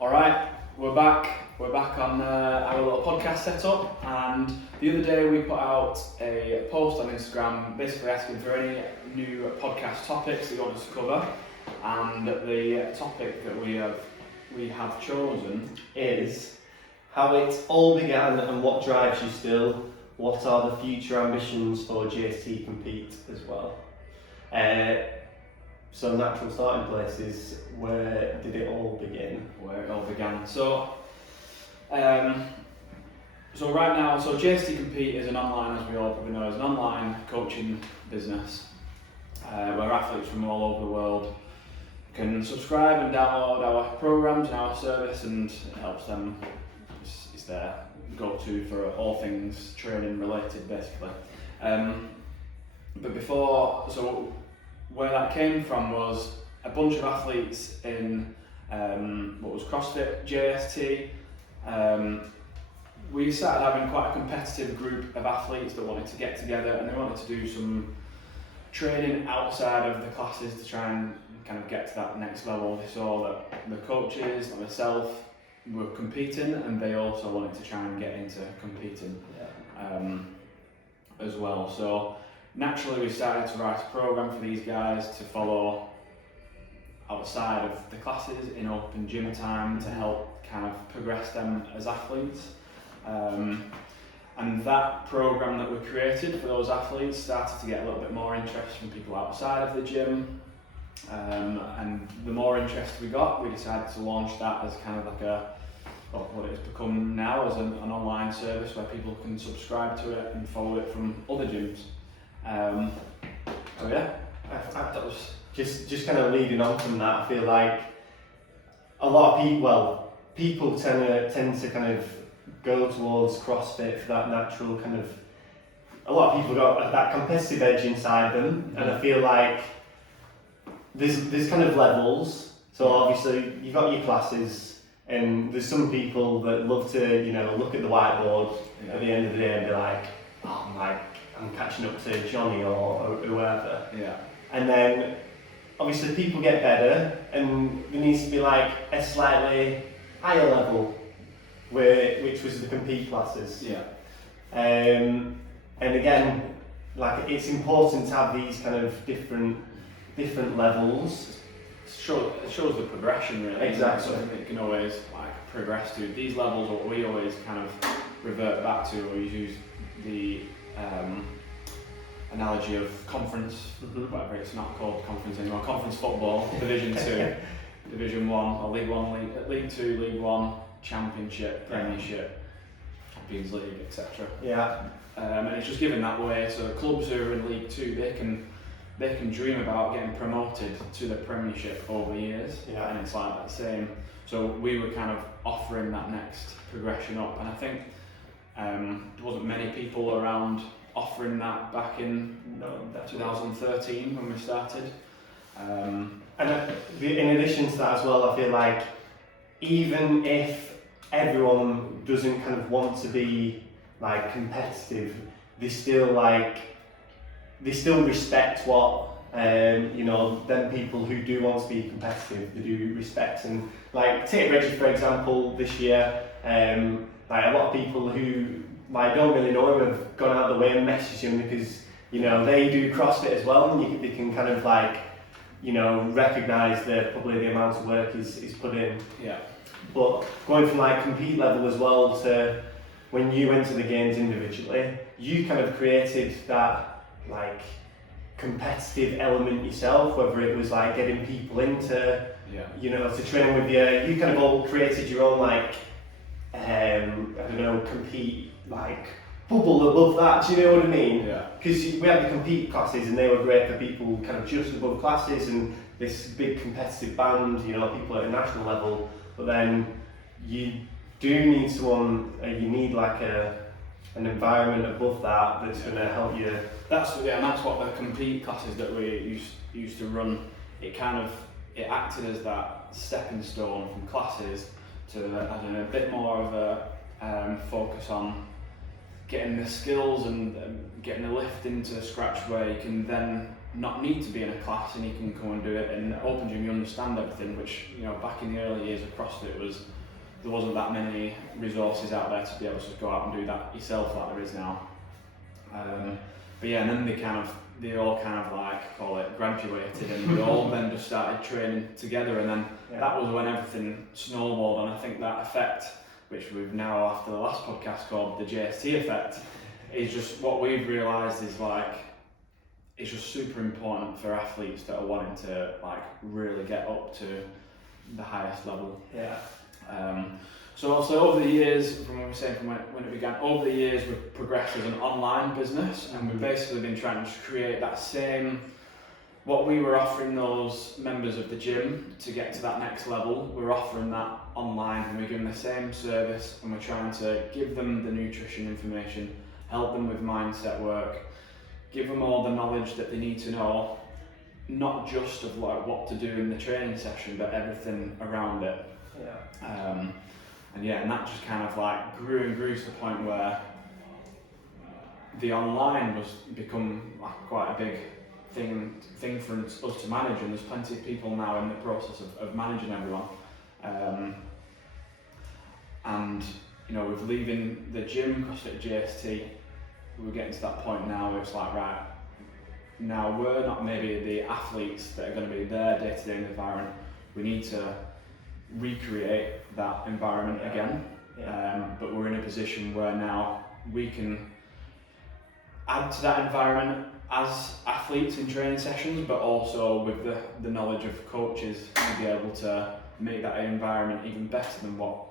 Alright, we're back. We're back on our little podcast setup, and the other day we put out a post on Instagram basically asking for any new podcast topics that you want us to cover, and the topic that we have chosen is how it all began and what drives you still. What are the future ambitions for JST Compete as well? So natural starting places, where did it all begin? Where it all began. So right now, JST Compete is an online, as we all probably know, is an online coaching business where athletes from all over the world can subscribe and download our programs and our service, and it helps them. It's their go-to for all things training related, basically. But before, so where that came from was a bunch of athletes in what was CrossFit, JST. We started having quite a competitive group of athletes that wanted to get together, and they wanted to do some training outside of the classes to try and kind of get to that next level. They saw that the coaches and myself were competing, and they also wanted to try and get into competing as well. So naturally we started to write a program for these guys to follow outside of the classes in open gym time to help kind of progress them as athletes. And that program that we created for those athletes started to get a little bit more interest from people outside of the gym. And the more interest we got, we decided to launch that as kind of like what it has become now as an online service where people can subscribe to it and follow it from other gyms. That was just kind of leading on from that. I feel like a lot of people tend to kind of go towards CrossFit for that natural kind of. A lot of people got that competitive edge inside them, and I feel like there's kind of levels. So obviously you've got your classes, and there's some people that love to look at the whiteboard at the end of the day and be like, oh I'm catching up to Johnny or whoever. Yeah. And then obviously people get better, and there needs to be like a slightly higher level, which was the compete classes. Yeah. And again, like it's important to have these kind of different levels. It shows the progression, really. Exactly. Something that you can always progress to. These levels, what we always kind of revert back to, or use the analogy of conference, whatever, it's not called conference anymore, conference football, Division 2, Division 1, or League 1, League 2, League 1, Championship, Premiership, Champions League, etc. Yeah. And it's just given that way, so clubs who are in League 2, they can dream about getting promoted to the Premiership over years, and it's like that same. So we were kind of offering that next progression up, and I think there wasn't many people around offering that back in 2013 when we started. And in addition to that as well, I feel like even if everyone doesn't kind of want to be like competitive, they still respect what them people who do want to be competitive, they do respect. And like take Reggie for example, this year, like a lot of people who don't really know him have gone out of the way and messaged him because they do CrossFit as well, and they can kind of recognise probably the amount of work is put in. Yeah. But going from compete level as well to when you went to the games individually, you kind of created that competitive element yourself, whether it was getting people into to train with you. You kind of all created your own compete bubble above that. Do you know what I mean? Yeah. Because we had the compete classes, and they were great for people kind of just above classes, and this big competitive band, people at a national level. But then you do need someone. You need an environment above that that's going to help you. And that's what the compete classes that we used to run. It acted as that stepping stone from classes to a bit more of a focus on getting the skills and getting a lift into scratch where you can then not need to be in a class, and you can come and do it in open gym. You understand everything, which, you know, back in the early years of CrossFit there wasn't that many resources out there to be able to go out and do that yourself like there is now. But yeah, and then they all kind of like, call it, graduated, and we all then just started training together, and then that was when everything snowballed. And I think that effect, which we've now, after the last podcast, called the JST effect, is just what we've realised is like, it's just super important for athletes that are wanting to like really get up to the highest level. Yeah. So also over the years, from what we were saying, from when it began, over the years we've progressed as an online business, and we've basically been trying to create that same, what we were offering those members of the gym to get to that next level, we're offering that online, and we're giving the same service, and we're trying to give them the nutrition information, help them with mindset work, give them all the knowledge that they need to know, not just of like what to do in the training session, but everything around it. And that just kind of like grew and grew to the point where the online was become like quite a big thing for us to manage, and there's plenty of people now in the process of managing everyone. And you know, with leaving the gym, CrossFit JST, we're getting to that point now where it's like, right, now we're not maybe the athletes that are going to be their day-to-day environment. We need to recreate that environment again, but we're in a position where now we can add to that environment as athletes in training sessions, but also with the knowledge of coaches to be able to make that environment even better than what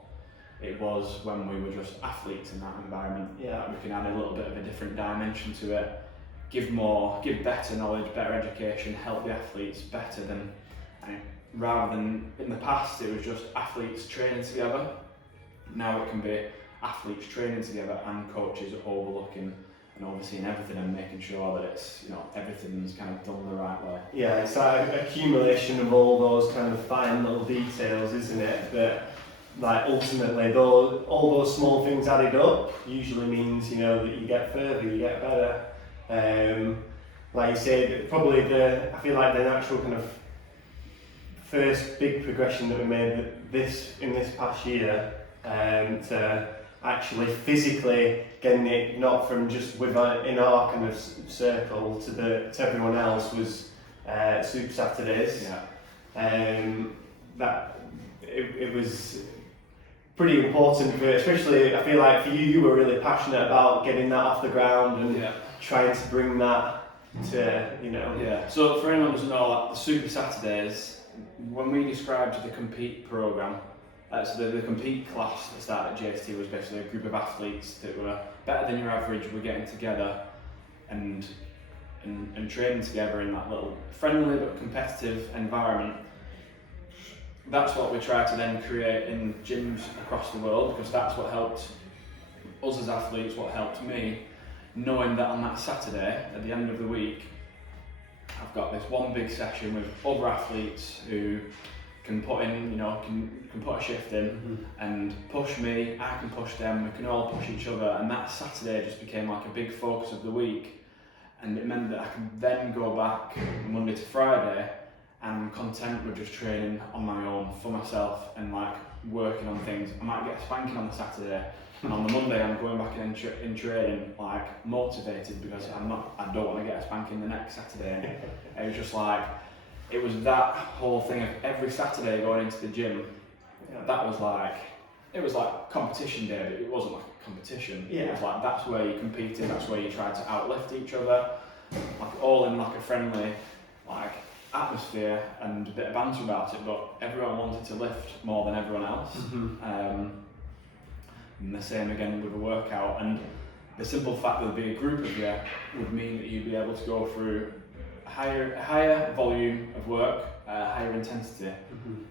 it was when we were just athletes in that environment. We can add a little bit of a different dimension to it, give better knowledge, better education, help the athletes better than, rather than in the past it was just athletes training together. Now it can be athletes training together and coaches overlooking and overseeing everything and making sure that it's, you know, everything's kind of done the right way. Yeah, it's that accumulation of all those kind of fine little details, isn't it? That like ultimately all those small things added up usually means, you know, that you get further, you get better. Like you said, probably I feel like the natural kind of first big progression that we made in this past year, to actually physically getting it not from just in our kind of circle to everyone else was Super Saturdays. That it was pretty important, especially I feel like for you were really passionate about getting that off the ground and trying to bring that to, you know. Yeah. So for anyone who doesn't know, like the Super Saturdays, when we described the Compete program, so the Compete class that started at JST was basically a group of athletes that were better than your average, were getting together and training together in that little friendly but competitive environment. That's what we try to then create in gyms across the world, because that's what helped us as athletes, what helped me, knowing that on that Saturday, at the end of the week, I've got this one big session with other athletes who can put in, you know, can put a shift in and push me, I can push them, we can all push each other, and that Saturday just became like a big focus of the week, and it meant that I could then go back Monday to Friday and I'm content with just training on my own for myself and like working on things. I might get a spanking on the Saturday, and on the Monday I'm going back in training like motivated because I don't want to get a spanking the next Saturday. It was just like, it was that whole thing of every Saturday going into the gym. That was like, it was like competition day, but it wasn't like a competition. It was like, that's where you competed, that's where you tried to outlift each other, like all in like a friendly like atmosphere and a bit of banter about it, but everyone wanted to lift more than everyone else. And the same again with a workout, and the simple fact that there'd be a group of you would mean that you'd be able to go through a higher volume of work, higher intensity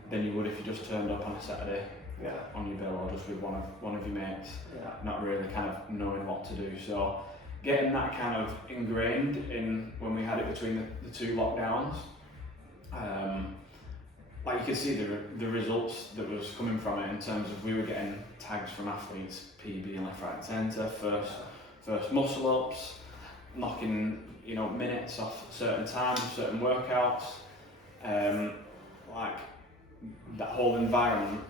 than you would if you just turned up on a Saturday on your bill, or just with one of your mates, not really kind of knowing what to do. So getting that kind of ingrained in when we had it between the two lockdowns, like you could see the results that was coming from it in terms of we were getting tags from athletes, PB and left, right and centre, first muscle ups, knocking minutes off certain times, certain workouts. Like that whole environment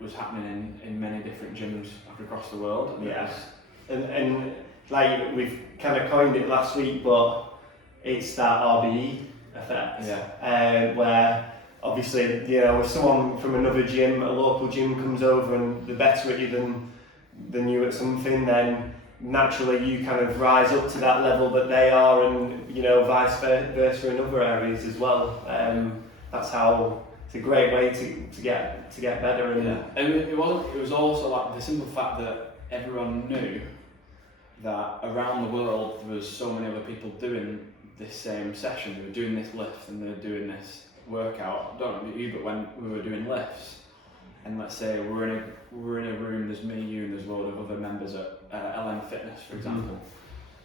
was happening in many different gyms across the world. Yeah, and like we've kind of coined it last week, but it's that RBE effect. Yeah. Where obviously, if someone from another gym, a local gym, comes over and they're better at you than you at something, then naturally you kind of rise up to that level that they are, and vice versa in other areas as well. That's how it's a great way to get better. And yeah, and it was also like the simple fact that everyone knew that around the world there was so many other people doing this same session. They were doing this lift and they were doing this workout. I don't know about you, but when we were doing lifts, and let's say we're in a room, there's me, you, and there's a load of other members at LM Fitness, for example.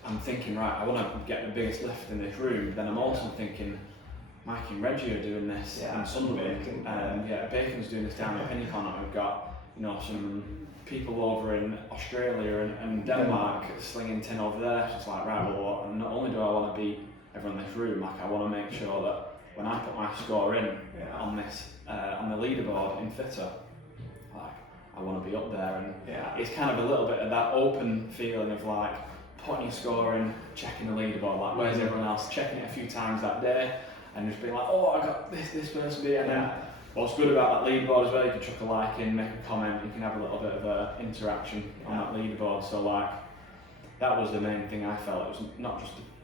I'm thinking, right, I want to get the biggest lift in this room. But then I'm also thinking, Mike and Reggie are doing this in Sunderland, and Bacon's doing this down in Pinnicon. We've got some people over in Australia and Denmark slinging tin over there. So it's like, right, well, not only do I want to beat everyone in this room, like I want to make sure that when I put my score in on this on the leaderboard in Fitter, like I want to be up there. And it's kind of a little bit of that open feeling of like putting your score in, checking the leaderboard, like where's everyone else, checking it a few times that day, and just being like, oh, I got this person beat. And then what's good about that leaderboard as well, you can chuck a like in, make a comment, you can have a little bit of interaction on that leaderboard. So like that was the main thing I felt.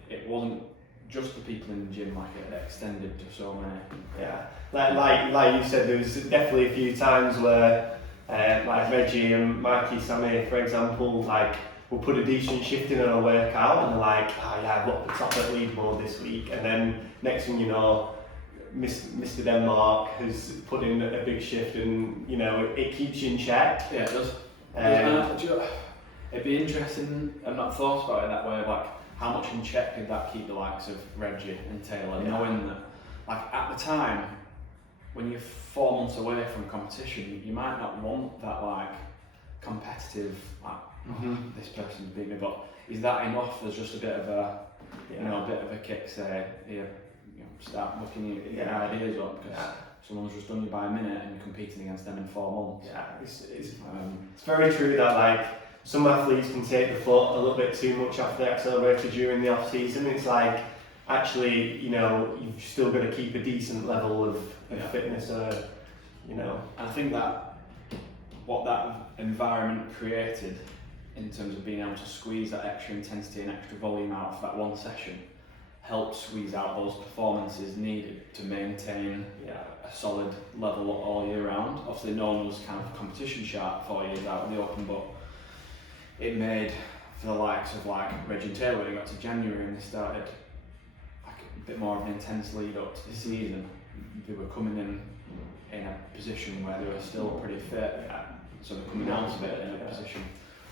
It wasn't just the people in the gym, like it extended to so many. Yeah, like you said, there was definitely a few times where like Reggie and Mikey, Sammy, for example, like we'll put a decent shift in on a workout and they're like, oh yeah, I've got the top at leaderboard this week, and then next thing you know, Mr. Denmark has put in a big shift, and it keeps you in check. Yeah, it does. It'd be interesting. I've not thought about it that way. Like, how much in check did that keep the likes of Reggie and Taylor, knowing that, like at the time, when you're 4 months away from competition, you might not want that like competitive, like this person's beat me, but is that enough as just a bit of a, a bit of a kick? Say, start looking your ideas up because someone's just done you by a minute and you're competing against them in 4 months. Yeah, it's very true that like some athletes can take the foot a little bit too much off the accelerator during the off season. It's like actually, you've still got to keep a decent level of fitness, And I think that what that environment created in terms of being able to squeeze that extra intensity and extra volume out of that one session helped squeeze out those performances needed to maintain a solid level all year round. Obviously no one was kind of competition sharp 4 years out of the open, but it made, for the likes of like Reggie and Taylor, when it got to January and they started like a bit more of an intense lead up to the season, they were coming in a position where they were still pretty fit, so they're coming out of it in a position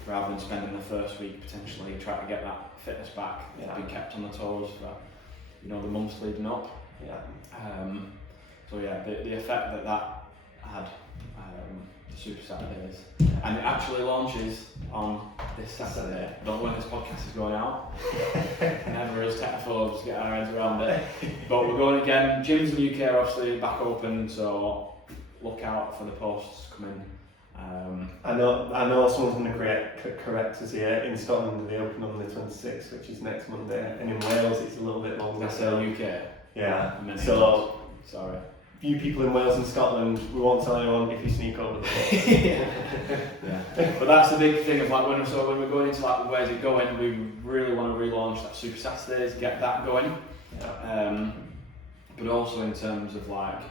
rather than spending the first week potentially trying to get that fitness back, being kept on the toes for the months leading up. So the effect that had, the Super Saturdays, and it actually launches on this Saturday. I don't know when this podcast is going out. Never as technophobes get our heads around it. But we're going again. Gyms in the UK are obviously back open, so look out for the posts coming. I know someone's going to correct us here. In Scotland they open on the 26th, which is next Monday, and in Wales it's a little bit longer. That's the UK. Yeah. So sorry. You people in Wales and Scotland, we won't tell anyone if you sneak over the border. But that's the big thing of like when we're going into like where's it going, we really want to relaunch that Super Saturdays, get that going. But also in terms of like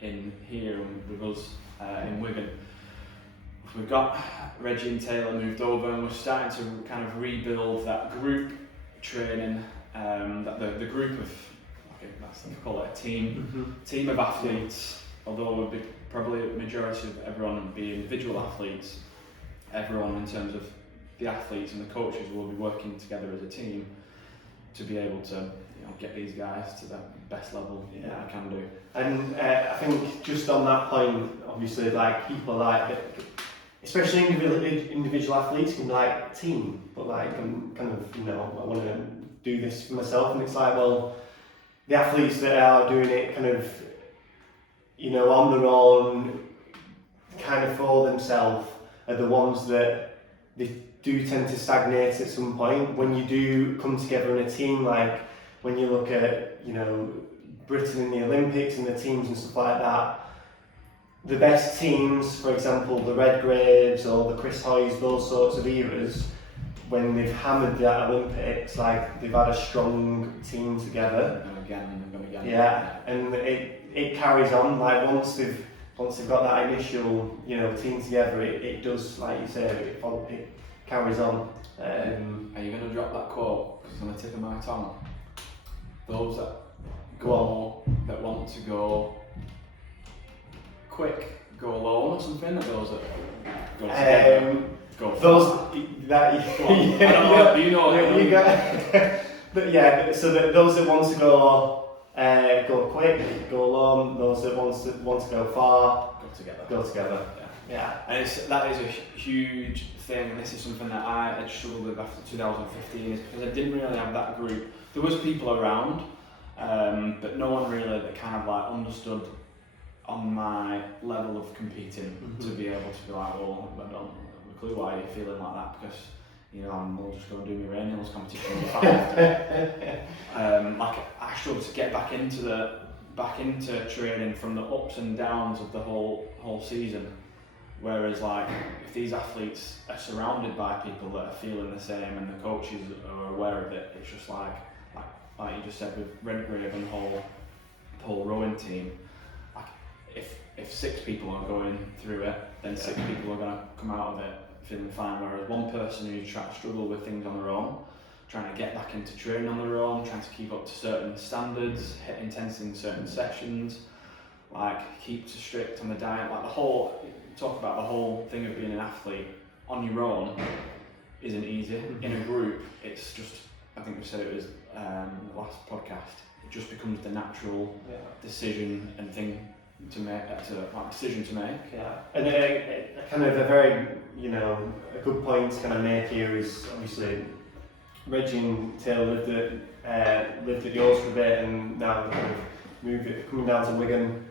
in here with us in Wigan, we've got Reggie and Taylor moved over and we're starting to kind of rebuild that group training, that the group of, we call it a team of athletes, although we'll be probably a majority of everyone will be individual athletes. Everyone in terms of the athletes and the coaches will be working together as a team to be able to get these guys to the best level that they can do. And I think just on that point, obviously like people like, especially individual athletes can be like team, but like I'm kind of I want to do this for myself, and it's like, well, the athletes that are doing it kind of, you know, on their own, kind of for themselves, are the ones that they do tend to stagnate at some point. When you do come together in a team, like when you look at, you know, Britain in the Olympics and the teams and stuff like that, the best teams, for example, the Redgraves or the Chris Hoys, those sorts of eras, when they've hammered that Olympics, like they've had a strong team together. And again. Yeah, and it carries on. Like once they've got that initial, you know, team together, it does, like you say, it carries on. Are you going to drop that quote? Because it's on the tip of my tongue. Those that that want to go quick, go alone or something. Those that go together, go fast. Those that Go on. I don't know. Do you know? Yeah, you got. But yeah, so those that want to go quick, go alone. Those that want to go far, go together. Yeah. And that is a huge thing, and this is something that I had struggled with after 2015, is because I didn't really have that group. There was people around, but no one really that kind of like understood on my level of competing to be able to be like, well, I don't have a clue why you're feeling like that, because you know, I'll just go and do my Rain Hills competition with like I struggled to get back into training from the ups and downs of the whole season. Whereas like if these athletes are surrounded by people that are feeling the same and the coaches are aware of it, it's just like you just said with Redgrave and the whole rowing team. Like if 6 people are going through it, then 6 people are going to come out of it feeling fine. Whereas one person who's trying to struggle with things on their own, trying to get back into training on their own, trying to keep up to certain standards, hit intensity in certain sessions, like keep to strict on the diet, like talk about the whole thing of being an athlete on your own isn't easy. In a group, it's just, I think we said it was the last podcast, it just becomes the natural decision and thing to make, decision to make. Yeah, and kind of a very, you know, a good point to kind of make here is obviously Reggie and Taylor lived at yours for a bit, and now kind of coming down to Wigan.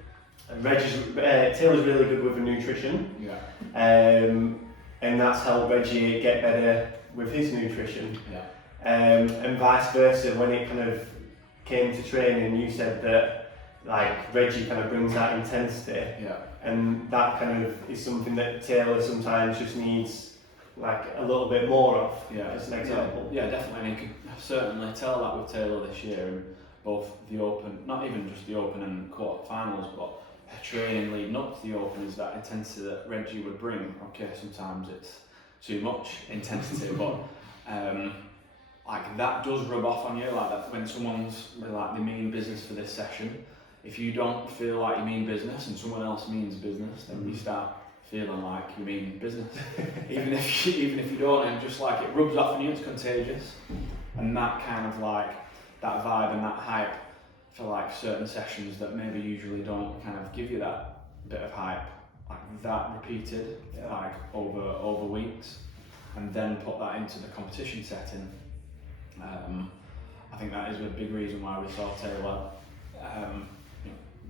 Taylor's really good with the nutrition, and that's helped Reggie get better with his nutrition. And vice versa, when it kind of came to training, you said that like Reggie kind of brings that intensity, and that kind of is something that Taylor sometimes just needs like a little bit more of, as an example. Yeah, definitely. I mean, you can certainly tell that with Taylor this year in both the Open, not even just the Open and quarter-finals, but her training leading up to the Open is that intensity that Reggie would bring. Okay, sometimes it's too much intensity, but like that does rub off on you, like that when someone's like, they mean business for this session. If you don't feel like you mean business and someone else means business, then you start feeling like you mean business. even if you don't, and just like it rubs off on you, it's contagious. And that kind of like that vibe and that hype for like certain sessions that maybe usually don't kind of give you that bit of hype, like that repeated like over weeks, and then put that into the competition setting. I think that is a big reason why we saw Taylor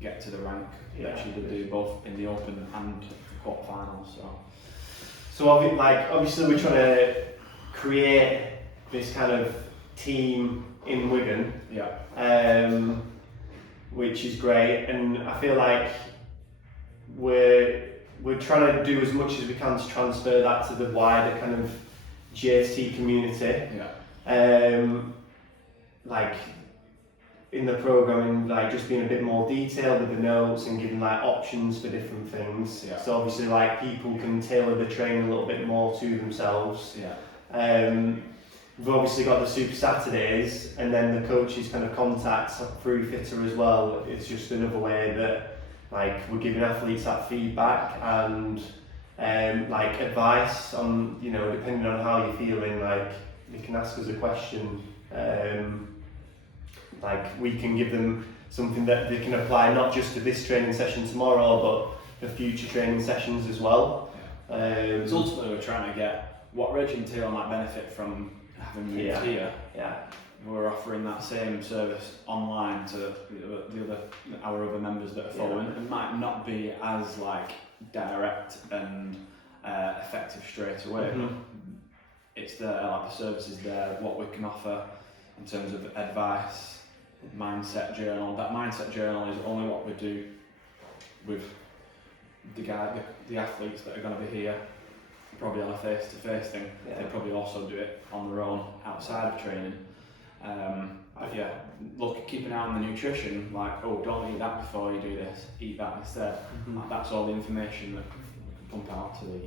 get to the rank that she did do, both in the Open and the quarterfinals. So obviously we're trying to create this kind of team in Wigan, which is great, and I feel like we're trying to do as much as we can to transfer that to the wider kind of JST community. Like in the programming, like just being a bit more detailed with the notes and giving like options for different things. So obviously like people can tailor the training a little bit more to themselves. We've obviously got the Super Saturdays, and then the coaches kind of contacts through Fitter as well. It's just another way that like we're giving athletes that feedback and like advice on, you know, depending on how you're feeling, like you can ask us a question. Like we can give them something that they can apply not just to this training session tomorrow, but for future training sessions as well. So ultimately we're trying to get what Reggie and Taylor might benefit from having moved Yeah. here, Yeah. we're offering that same service online to our other members that are following. It might not be as like direct and effective straight away, but it's there, like the service is there, what we can offer in terms of advice, mindset journal. That mindset journal is only what we do with the athletes that are going to be here, probably on a face-to-face thing. Yeah. They probably also do it on their own outside of training. But yeah, look, keep an eye on the nutrition, like, oh, don't eat that before you do this, eat that instead. Like, that's all the information that we can pump out to the...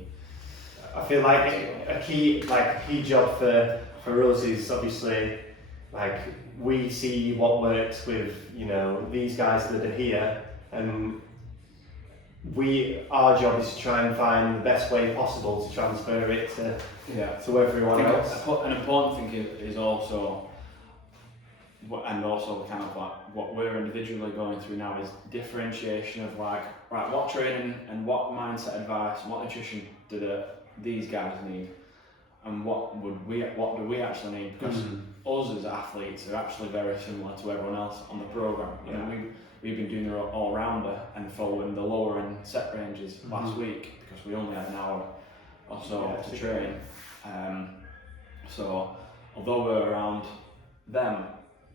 I feel like a key job for us is obviously, like, we see what works with, you know, these guys that are here, and our job is to try and find the best way possible to transfer it to everyone else. An important thing is also, and also kind of like what we're individually going through now, is differentiation of like, right, what training and what mindset advice and what nutrition do these guys need, and what do we actually need? Because us as athletes are actually very similar to everyone else on the program. You know, we've been doing the all-rounder and following the lower end set ranges last week because we only had an hour or so to train. So although we're around them,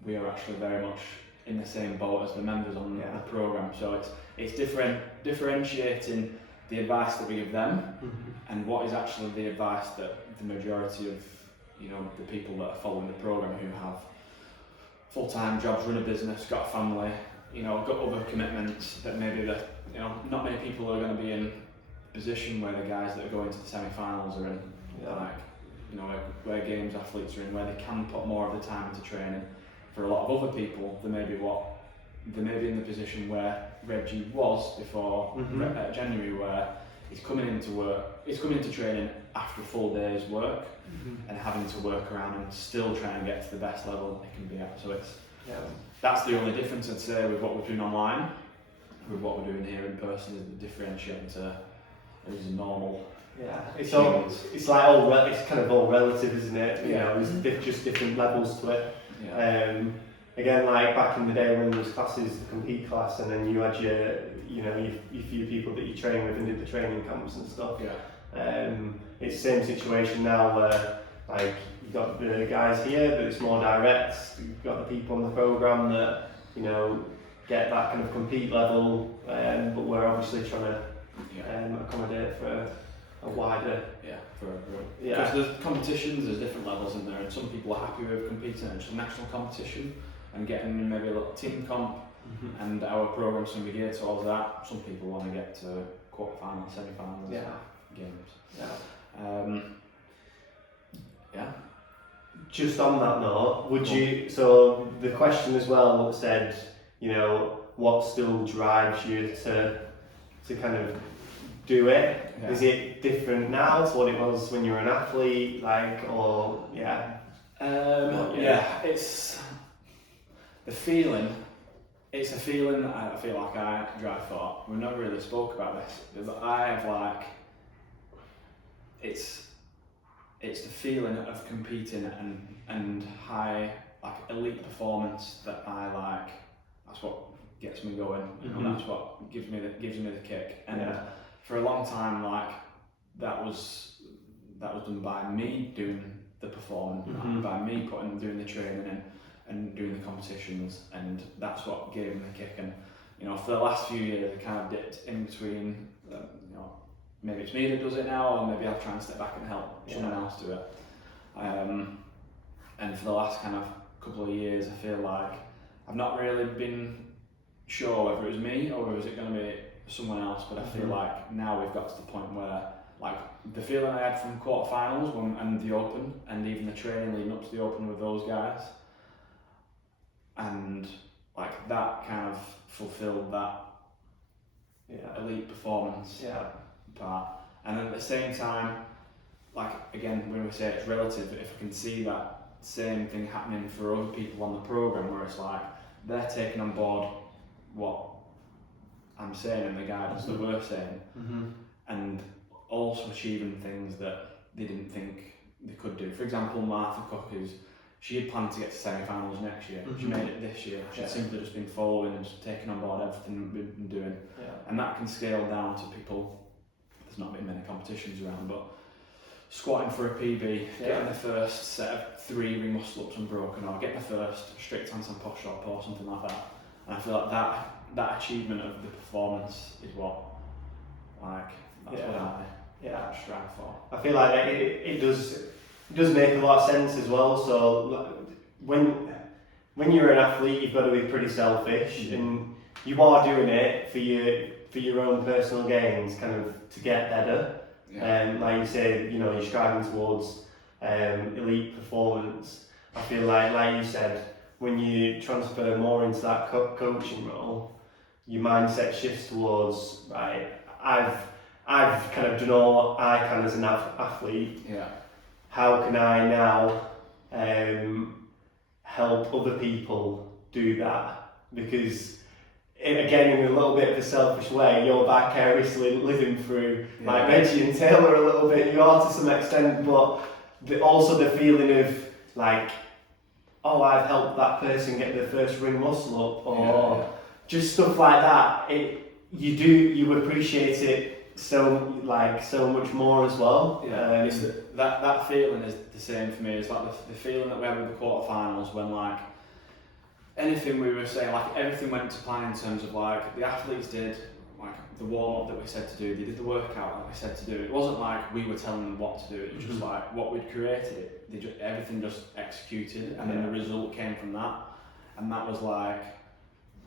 we are actually very much in the same boat as the members on the program. So it's differentiating the advice that we give them and what is actually the advice that the majority of, you know, the people that are following the program, who have full-time jobs, run a business, got a family, you know, got other commitments, that maybe you know, not many people are going to be in a position where the guys that are going to the semi-finals are in, like, you know, where games athletes are in, where they can put more of the time into training. For a lot of other people, they may be in the position where Reggie was before January, where he's coming into training after a full day's work and having to work around and still try and get to the best level it can be at. So that's the only difference, I'd say, with what we're doing online, with what we're doing here in person, is the differentiating to as normal. Yeah, it's kind of all relative, isn't it? You know, there's just different levels to it. Yeah. Again, like back in the day when there was classes, the compete class, and then you had your few people that you train with and did the training camps and stuff. Yeah. It's the same situation now where, like, you've got the guys here, but it's more direct. You've got the people on the program that, you know, get that kind of compete level, but we're obviously trying to accommodate for a wider... for everyone. Because there's competitions, there's different levels in there, and some people are happy with competing at a national competition and getting maybe a little team comp, and our program's going to be geared towards that. Some people want to get to quarterfinals, semi-finals, games. Just on that note, would you, so the question as well said, you know, what still drives you to kind of do it? Yeah. Is it different now to what it was when you were an athlete, like, or it's the feeling. It's a feeling that I feel like I drive for. We've never really spoke about this, but I have like, it's the feeling of competing and high, like, elite performance that I like. That's what gets me going. You know, that's what gives me the kick. And for a long time, like, that was done by me doing the performing, by me doing the training and doing the competitions, and that's what gave me the kick. And, you know, for the last few years, I kind of dipped in between. You know, maybe it's me that does it now, or maybe I'll try and step back and help someone else do it. And for the last kind of couple of years, I feel like I've not really been sure whether it was me or whether it going to be someone else, but I feel like now we've got to the point where, like, the feeling I had from quarterfinals and the Open, and even the training leading up to the Open with those guys, and like that kind of fulfilled that elite performance part. And then at the same time, like, again, when we say it's relative, if I can see that same thing happening for other people on the program, where it's like they're taking on board what I'm saying and the guidance that we're saying, and also achieving things that they didn't think they could do. For example, Martha Cook, she had planned to get to semi-finals next year. She made it this year. She'd simply just been following and just taking on board everything we've been doing. And that can scale down to people. There's not been many competitions around, but squatting for a PB, getting the first set of 3 ring muscle ups unbroken, or getting the first strict handstand push up or something like that. And I feel like that achievement of the performance is what, that's what I strive for. I feel like it does make a lot of sense as well. So when you're an athlete, you've got to be pretty selfish, and you are doing it for your own personal gains, kind of to get better. Like you say, you're striving towards elite performance. I feel like you said, when you transfer more into that coaching role, your mindset shifts towards, right, I've kind of done all I can as an athlete. How can I now help other people do that? Because again, in a little bit of a selfish way, you're vicariously living through like Reggie and Taylor a little bit. You are to some extent, but also the feeling of like, oh, I've helped that person get their first ring muscle up, or just stuff like that. You appreciate it so much more as well. That feeling is the same for me. It's like the feeling that we had with the quarterfinals, when like anything we were saying, like everything went to plan in terms of like the athletes did like the warm up that we said to do, they did the workout that we said to do. It wasn't like we were telling them what to do. It was just like what we'd created. Everything just executed, and then the result came from that. And that was like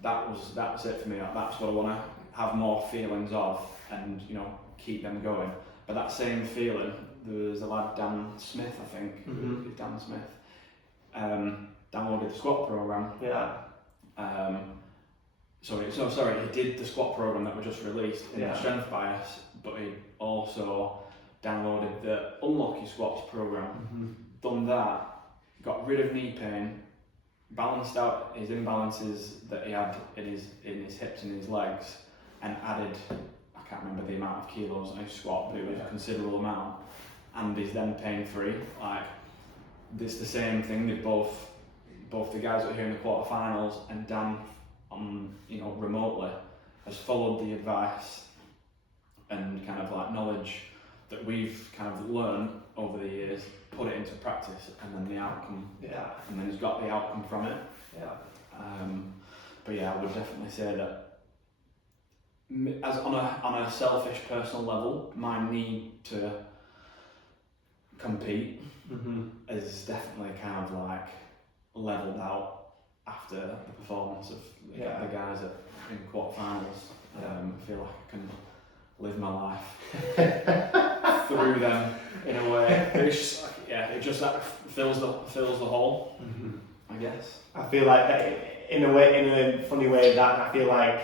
that was it for me. Like, that's what I want to have more feelings of, and keep them going. But that same feeling, there was a lad, Dan Smith, I think. Dan Smith. Downloaded the squat program. He did the squat program that we just released in the strength bias, but he also downloaded the Unlock Your Squats program. Done that, got rid of knee pain, balanced out his imbalances that he had in his hips and his legs, and added, I can't remember the amount of kilos on his squat, but it was a considerable amount, and he's then pain free. Like, it's the same thing. They both the guys that are here in the quarterfinals, and Dan remotely has followed the advice and kind of like knowledge that we've kind of learned over the years, put it into practice, and then the outcome, and then he's got the outcome from it. But I would definitely say that as on a selfish personal level, my need to compete is definitely kind of like leveled out after the performance of the guys in quarterfinals. I feel like I can live my life through them in a way. It just that fills the hole. I guess. I feel like that, in a funny way, that I feel like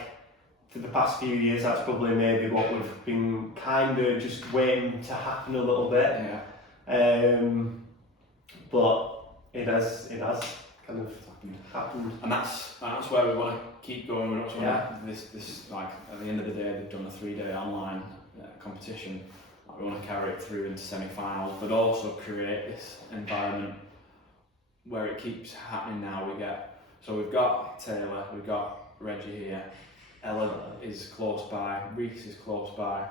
for the past few years, that's probably maybe what we've been kind of just waiting to happen a little bit. But it has kind of happened, and that's where we want to keep going. We don't want this like at the end of the day, they've done a 3-day online competition. Like, we want to carry it through into semi-finals, but also create this environment where it keeps happening. Now we've got Taylor, we've got Reggie here, Ella is close by, Reese is close by.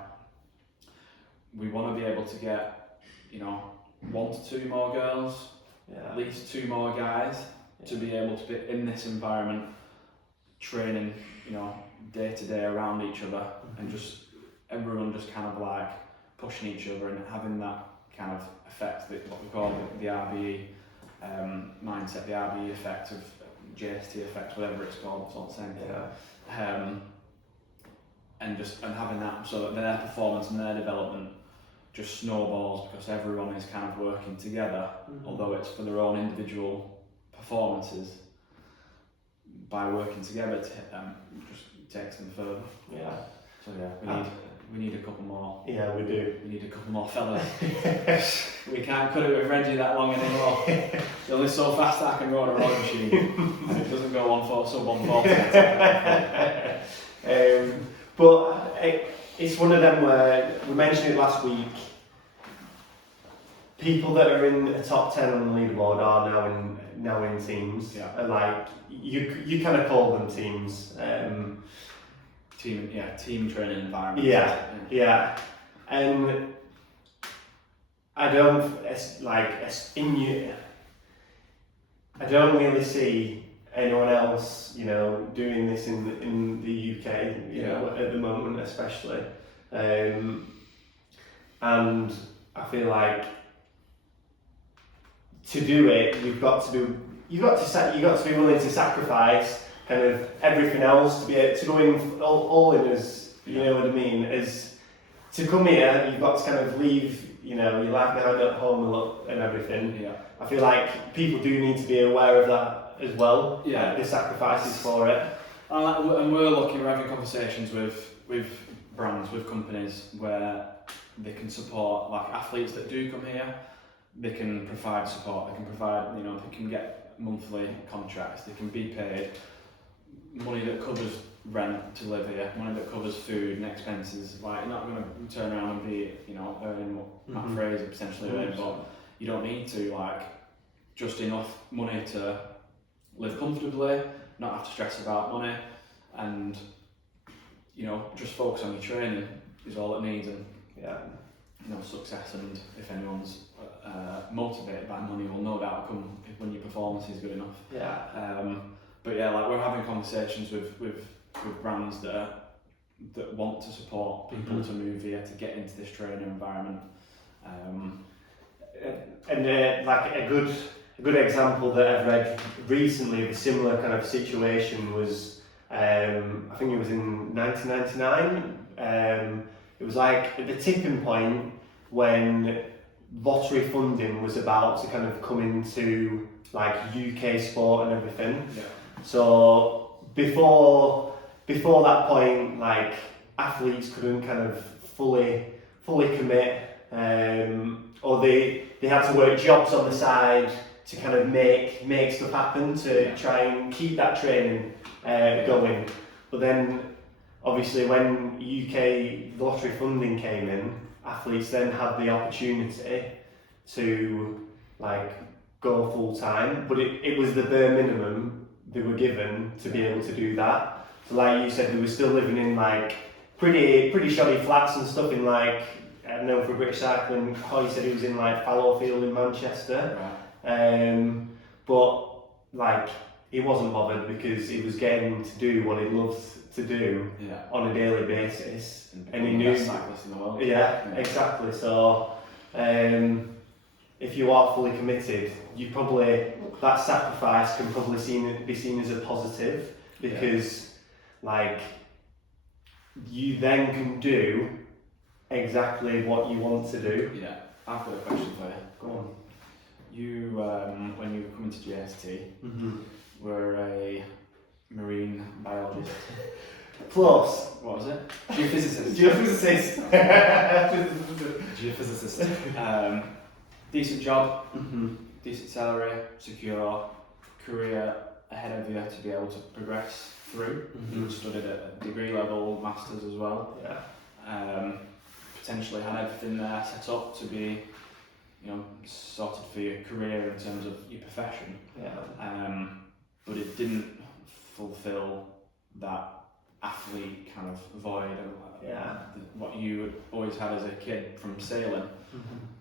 We want to be able to get 1 to 2 more girls, at least 2 more guys, to be able to be in this environment, training, day to day around each other, and just everyone just kind of like pushing each other and having that kind of effect, that what we call the RBE mindset, the RBE effect of JST effect, whatever it's called, it's all the same thing. And having that so that their performance and their development just snowballs, because everyone is kind of working together, although it's for their own individual performances. By working together to hit them, just takes them further. So we need a couple more. Yeah, we do. We need a couple more fellas. We can't cut it with Reggie that long anymore. It's only so fast I can run a rowing machine, and it doesn't go 140. But it's one of them where we mentioned it last week. people that are in a top 10 on the leaderboard are now in teams. Yeah. Are like you kind of call them teams. Team training environment. Yeah. And I don't I don't really see anyone else, doing this in the UK, at the moment especially. And I feel like to do it, you've got to be willing to sacrifice kind of everything else to be able to go in all in as you know what I mean. As to come here, you've got to kind of leave your life behind at home and everything. Yeah. I feel like people do need to be aware of that as well. Yeah. Like the sacrifices for it. And we're having conversations with brands, with companies where they can support like athletes that do come here. They can provide support. They can provide, they can get monthly contracts. They can be paid money that covers rent to live here, money that covers food and expenses. Like, you're not going to turn around and be, earning what Matt Fraser potentially earning, but you don't need to, like, just enough money to live comfortably, not have to stress about money, and, just focus on your training is all it needs, and, success, and if anyone's motivated by money will no doubt come when your performance is good enough. Yeah. But yeah, like, we're having conversations with brands that want to support people to move here, to get into this training environment. Like a good example that I've read recently of a similar kind of situation was, I think it was in 1999. It was like at the tipping point when lottery funding was about to kind of come into like UK sport and everything. Yeah. So before that point, like, athletes couldn't kind of fully commit, or they had to work jobs on the side to kind of make stuff happen to try and keep that training going. But then obviously when UK lottery funding came in, athletes then had the opportunity to like go full time, but it was the bare minimum they were given to be able to do that. So like you said, they were still living in like pretty shoddy flats and stuff in like, I don't know, for British cycling, Holly said he was in like Fallowfield in Manchester. Right. But like he wasn't bothered because he was getting to do what he loves to do on a daily basis, and he knew. The best cyclist in the world. Yeah, exactly. So if you are fully committed, that sacrifice can probably be seen as a positive, because like you then can do exactly what you want to do. Yeah, I've got a question for you. Go on. You, when you were coming to JST, were a marine biologist. Plus, what was it? Geophysicist. Geophysicist. Decent job, decent salary, secure career ahead of you to be able to progress through. You studied at a degree level, masters as well. Yeah. Potentially had everything there set up to be, sorted for your career in terms of your profession. Yeah. But it didn't fulfil that athlete kind of void and what you always had as a kid from sailing.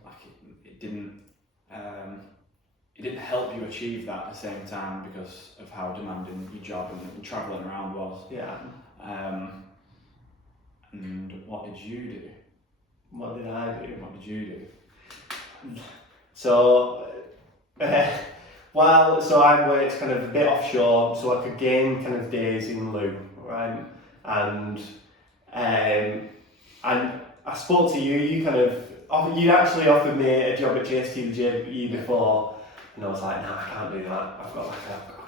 Like it didn't help you achieve that at the same time because of how demanding your job and travelling around was. Yeah. And what did you do? What did I do? What did you do? So, so I worked kind of a bit offshore, so I could gain kind of days in lieu, right? And I spoke to you. You actually offered me a job at JST the year before, and I was like, no, I can't do that. I've got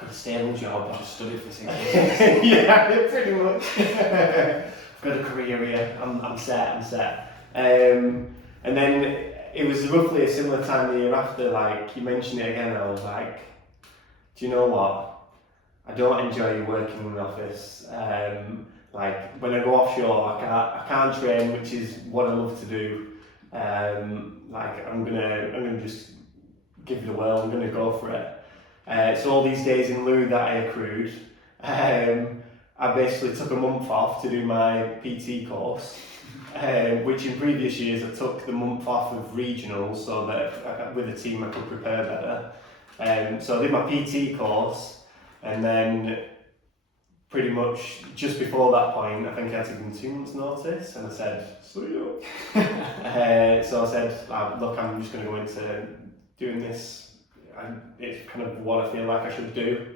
a stable job. I just studied for 6 years. Yeah, pretty much. I've got a career here. I'm set. And then it was roughly a similar time the year after, like you mentioned it again, I was like, do you know what? I don't enjoy working in an office. Like when I go offshore, I can't train, which is what I love to do. Like I'm gonna just give it a whirl. I'm gonna go for it. So all these days in lieu that I accrued, I basically took a month off to do my PT course, which in previous years I took the month off of regionals so that with the team I could prepare better. So I did my PT course, and then pretty much just before that point, I think I had to give them 2 months' notice, and I said, see you. So I said, look, I'm just going to go into doing this. It's kind of what I feel like I should do.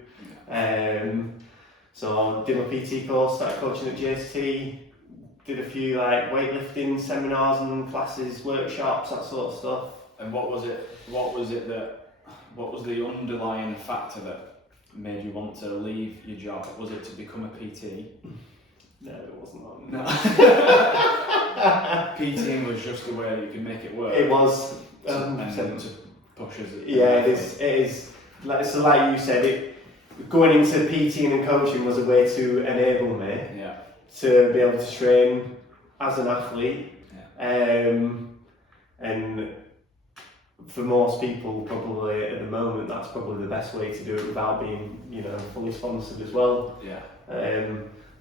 So I did my PT course, started coaching at JST, did a few like weightlifting seminars and classes, workshops, that sort of stuff. And what was the underlying factor that made you want to leave your job? Was it to become a PT? No, it wasn't. No. PTing was just a way you could make it work. It was. And then to push us. Yeah, it is. Like you said, going into PTing and coaching was a way to enable me to be able to train as an athlete. And for most people, probably at the moment, that's probably the best way to do it without being, fully sponsored as well.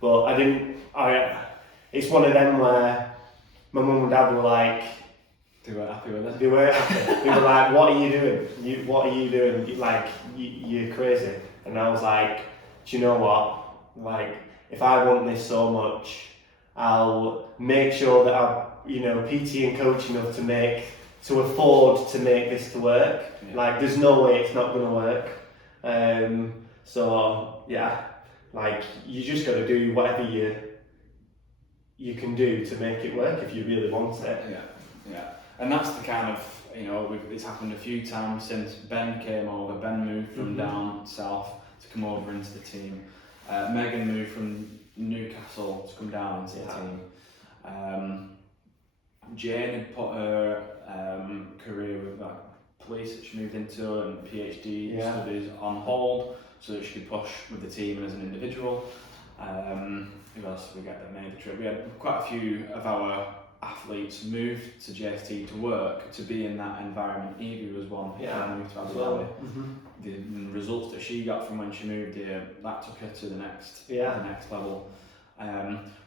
But it's one of them where my mum and dad were like, they weren't happy with it. They weren't happy. They were like, "What are you doing? What are you doing? Like, you're crazy." And I was like, "Do you know what? Like, if I want this so much, I'll make sure that I'm, PT and coach enough to afford to make this to work. Like, there's no way it's not going to work." So yeah, like you just got to do whatever you can do to make it work if you really want it. Yeah. And that's the kind of, it's happened a few times since Ben came over. Ben moved from down south to come over into the team. Megan moved from Newcastle to come down into the team. Jane had put her career with police that she moved into and PhD studies on hold so that she could push with the team as an individual. Who else did we get that made the trip? We had quite a few of our athletes moved to JST to work, to be in that environment. Evie was one who moved to Abu Dhabi. The results that she got from when she moved here, that took her to the next level.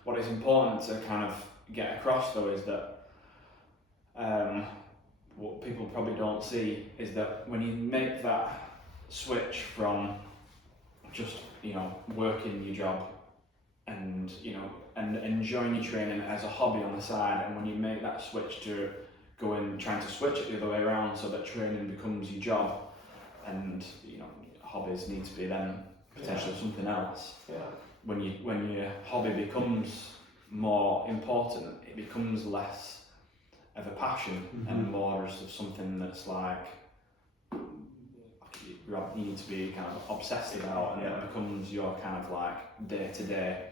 What is important to kind of get across though is that what people probably don't see is that when you make that switch from just working your job and and enjoying your training as a hobby on the side, and when you make that switch to trying to switch it the other way around so that training becomes your job, and hobbies need to be then potentially something else. When your hobby becomes more important, it becomes less of a passion and more just of something that's like you need to be kind of obsessed about, and it becomes your kind of like day to day,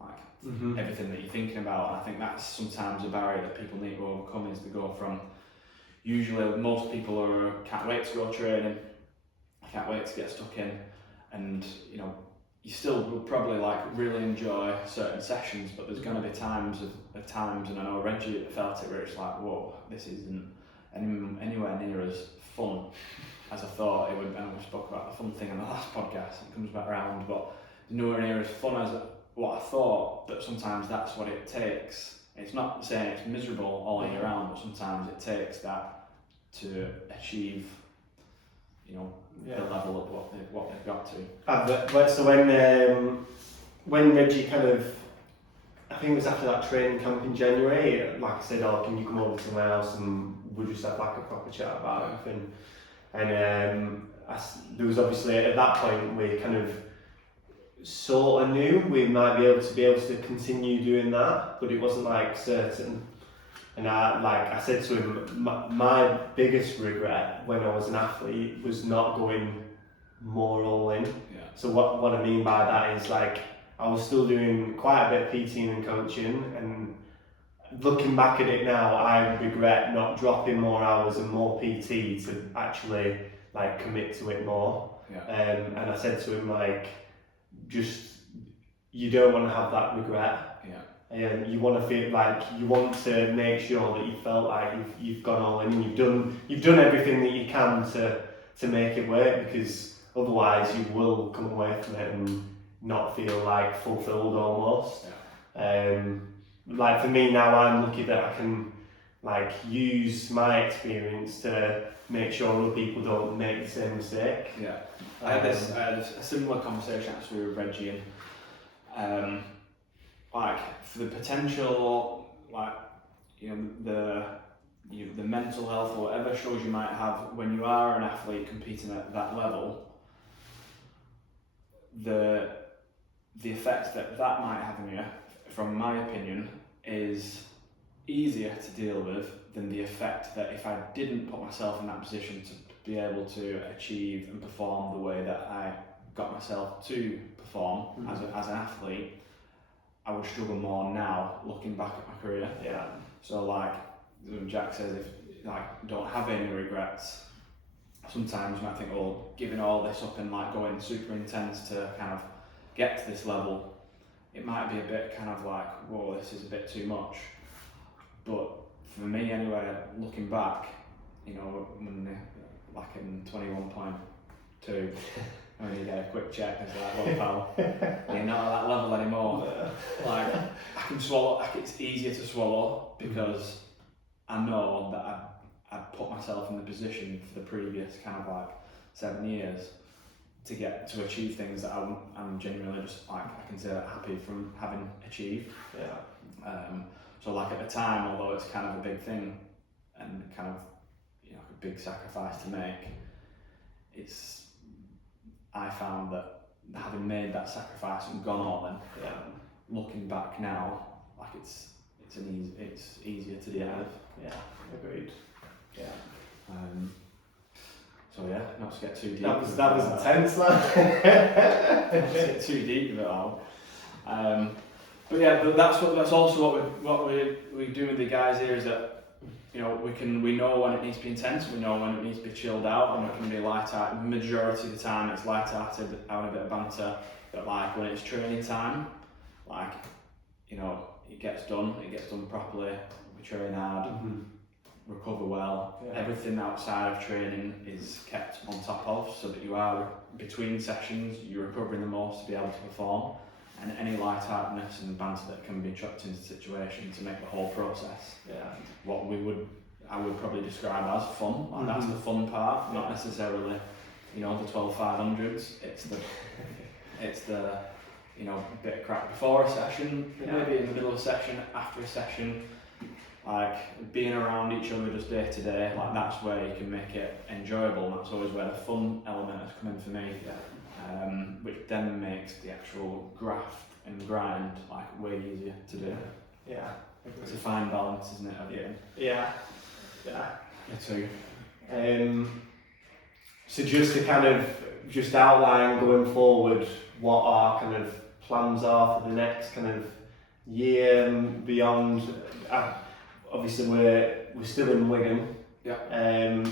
like everything that you're thinking about. And I think that's sometimes a barrier that people need to overcome, is to go from, usually most people can't wait to go training, can't wait to get stuck in, and you still will probably like really enjoy certain sessions, but there's going to be times, and I know Reggie felt it, where it's like, whoa, this isn't anywhere near as fun as I thought it would. And we spoke about the fun thing in the last podcast, it comes back around, but nowhere near as fun as what I thought. But sometimes that's what it takes. It's not saying it's miserable all year round, but sometimes it takes that to achieve the level of what they've got to. So when Reggie kind of, I think it was after that training camp in January, like I said, "Oh, can you come over to my house and we'll just have like a proper chat about everything." And there was obviously, at that point, we kind of sort of knew we might be able to continue doing that, but it wasn't like certain. And I said to him, my biggest regret when I was an athlete was not going more all in. So what I mean by that is, like, I was still doing quite a bit of PTing and coaching, and looking back at it now, I regret not dropping more hours and more PT to actually like commit to it more. And I said to him, like, just, you don't want to have that regret. You want to feel like you want to make sure that you felt like you've gone all in and you've done everything that you can to make it work, because otherwise you will come away from it and not feel like fulfilled almost. Like for me now, I'm lucky that I can like use my experience to make sure other people don't make the same mistake. Yeah, I had a similar conversation actually with Reggie, and like for the potential, like the mental health or whatever struggles you might have when you are an athlete competing at that level, the effect that might have on you, from my opinion, is easier to deal with than the effect that if I didn't put myself in that position to be able to achieve and perform the way that I got myself to perform as an athlete, I would struggle more now looking back at my career. Yeah. So like Jack says, if like don't have any regrets, sometimes you might think, oh, giving all this up and like going super intense to kind of get to this level, it might be a bit kind of like, whoa, this is a bit too much. But for me anyway, looking back, you know, when like in 21.2, when you get a quick check, it's like, well, pal, you're not at that level anymore. Like, I can swallow, like, it's easier to swallow because I know that I've put myself in the position for the previous kind of like 7 years to achieve things that I'm genuinely just like, I consider happy from having achieved. So like at the time, although it's kind of a big thing and kind of, you know, a big sacrifice to make, I found that having made that sacrifice and gone all in, looking back now, like it's easier to deal with. Yeah, agreed. Yeah. So yeah, not to get too deep. That was intense, man. Not to get too deep with it all. But yeah, that's also what we do with the guys here, is that, you know, we know when it needs to be intense, we know when it needs to be chilled out, and it can be light-hearted. Majority of the time it's light-hearted, having a bit of banter, but like when it's training time, like, you know, it gets done properly, we train hard, recover well, everything outside of training is kept on top of, so that you are, between sessions, you're recovering the most to be able to perform. And any lightheartedness and banter that can be chucked into the situation to make the whole process what I would probably describe as fun. Like that's the fun part, not necessarily, you know, the 12.500s. It's the you know, bit of crap before a session, maybe in the middle of a session, after a session, like being around each other just day to day. Like that's where you can make it enjoyable. And that's always where the fun element has come in for me. Which then makes the actual graft and grind like way easier to do. Yeah. It's a fine balance, isn't it? Yeah. Too. So just to kind of just outline going forward what our kind of plans are for the next kind of year and beyond. Obviously we're still in Wigan. Yeah.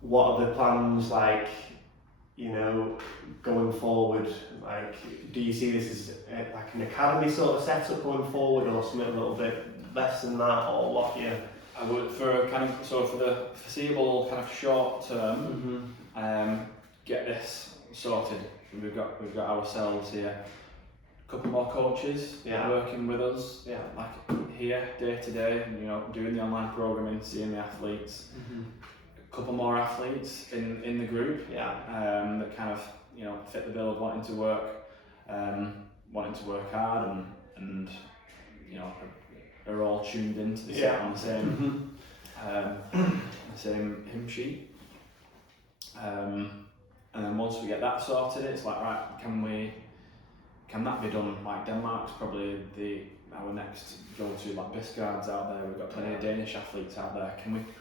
What are the plans like? You know, going forward, like, do you see this as like an academy sort of setup going forward, or something a little bit less than that, or what? Yeah, I would for the foreseeable kind of short term, get this sorted. We've got ourselves here, a couple more coaches working with us, like here day to day, you know, doing the online programming, seeing the athletes. Couple more athletes in the group that kind of, you know, fit the bill of wanting to work hard and you know are all tuned into the set on the same hymn sheet. And then once we get that sorted, it's like, right, can that be done? Like Denmark's probably our next go-to, like Biscard's out there, we've got plenty of Danish athletes out there.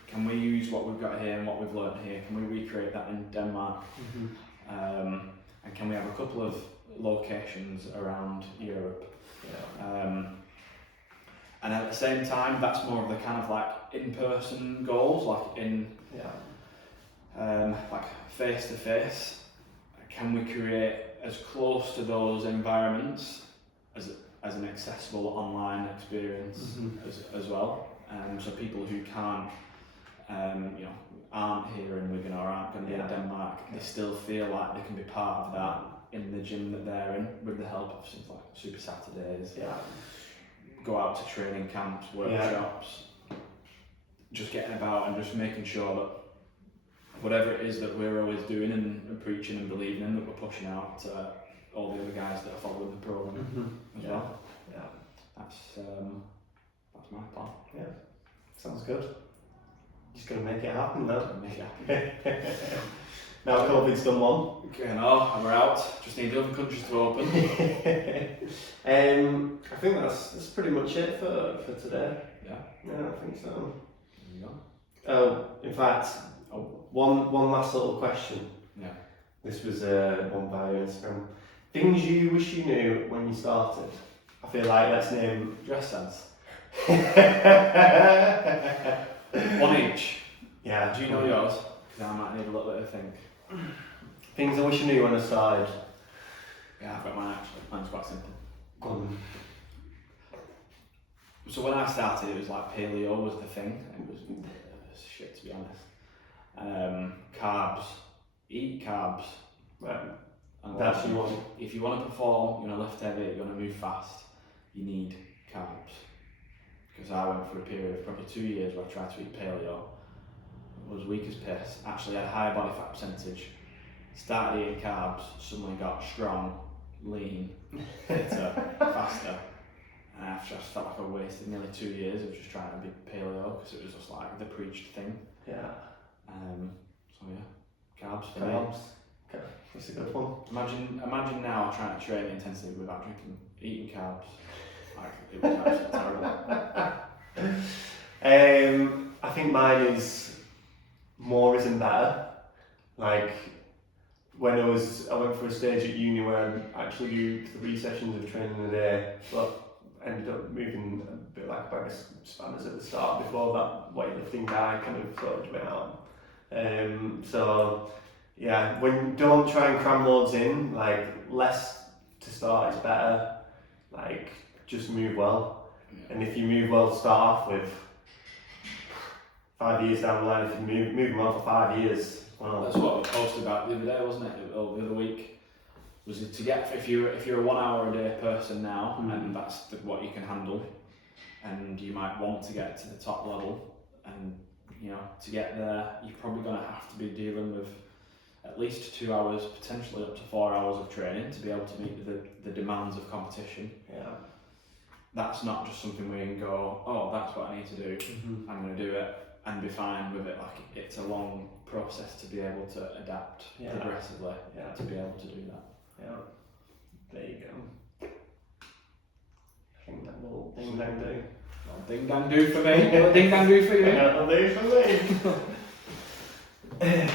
Can we use what we've got here and what we've learnt here? Can we recreate that in Denmark? And can we have a couple of locations around Europe? And at the same time, that's more of the kind of like in-person goals, like like face-to-face. Can we create as close to those environments as an accessible online experience as well. So people who can't, aren't here in Wigan or aren't going to be in Denmark, they still feel like they can be part of that in the gym that they're in, with the help of things like Super Saturdays. Go out to training camps, workshops, just getting about and just making sure that whatever it is that we're always doing and preaching and believing in, that we're pushing out to all the other guys that are following the program as well. That's my plan. Yeah, sounds good. Just gonna make it happen now. Make it happen. Now COVID's done one. Okay, no, we're out. Just need the other countries to open. I think that's pretty much it for today. Yeah. Yeah, I think so. There you go. Oh, in fact, one last little question. Yeah. This was one via Instagram. Things you wish you knew when you started. I feel like let's name Dress sense. One each. Yeah. Do you know yours? Because I might need a little bit of think. Things I wish I knew when I started. Yeah, I've got mine actually. Mine's quite simple. Go on. So when I started, it was like paleo was the thing. It was shit, to be honest. Carbs. Eat carbs. Right. And That's what you want. if you want to perform, you want to lift heavy, you want to move fast, you need carbs. Because I went through a period of probably 2 years where I tried to eat paleo, was weak as piss, actually had a high body fat percentage, started eating carbs, suddenly got strong, lean, fitter, faster, and I just felt like I wasted nearly 2 years of just trying to be paleo because it was just like the preached thing. Yeah. So yeah, carbs for me. Carbs. Okay. That's a good one. Imagine now trying to train intensely without eating carbs. Like, it was absolutely terrible. I think mine is more isn't better. Like when I went through a stage at uni where I actually do 3 sessions of training a day, but ended up moving a bit like a bag of spanners at the start before that weightlifting guy kind of sorted me out. So yeah, when don't try and cram loads in, like less to start is better. Like just move well. Yeah. And if you move well to start off with, 5 years down the line, if you move well for 5 years, well, that's what I posted about the other day, wasn't it? Or the other week, was it to get if you're a 1 hour a day person now, and that's what you can handle, and you might want to get to the top level, and to get there, you're probably going to have to be dealing with at least 2 hours, potentially up to 4 hours of training to be able to meet the demands of competition. yeah. That's not just something where you can go, oh, that's what I need to do, I'm going to do it and be fine with it. Like, it's a long process to be able to adapt progressively to be able to do that. Yeah, there you go. I think that will ding dang do. Well, ding dang do for me. Ding dang do for you. That'll do for me.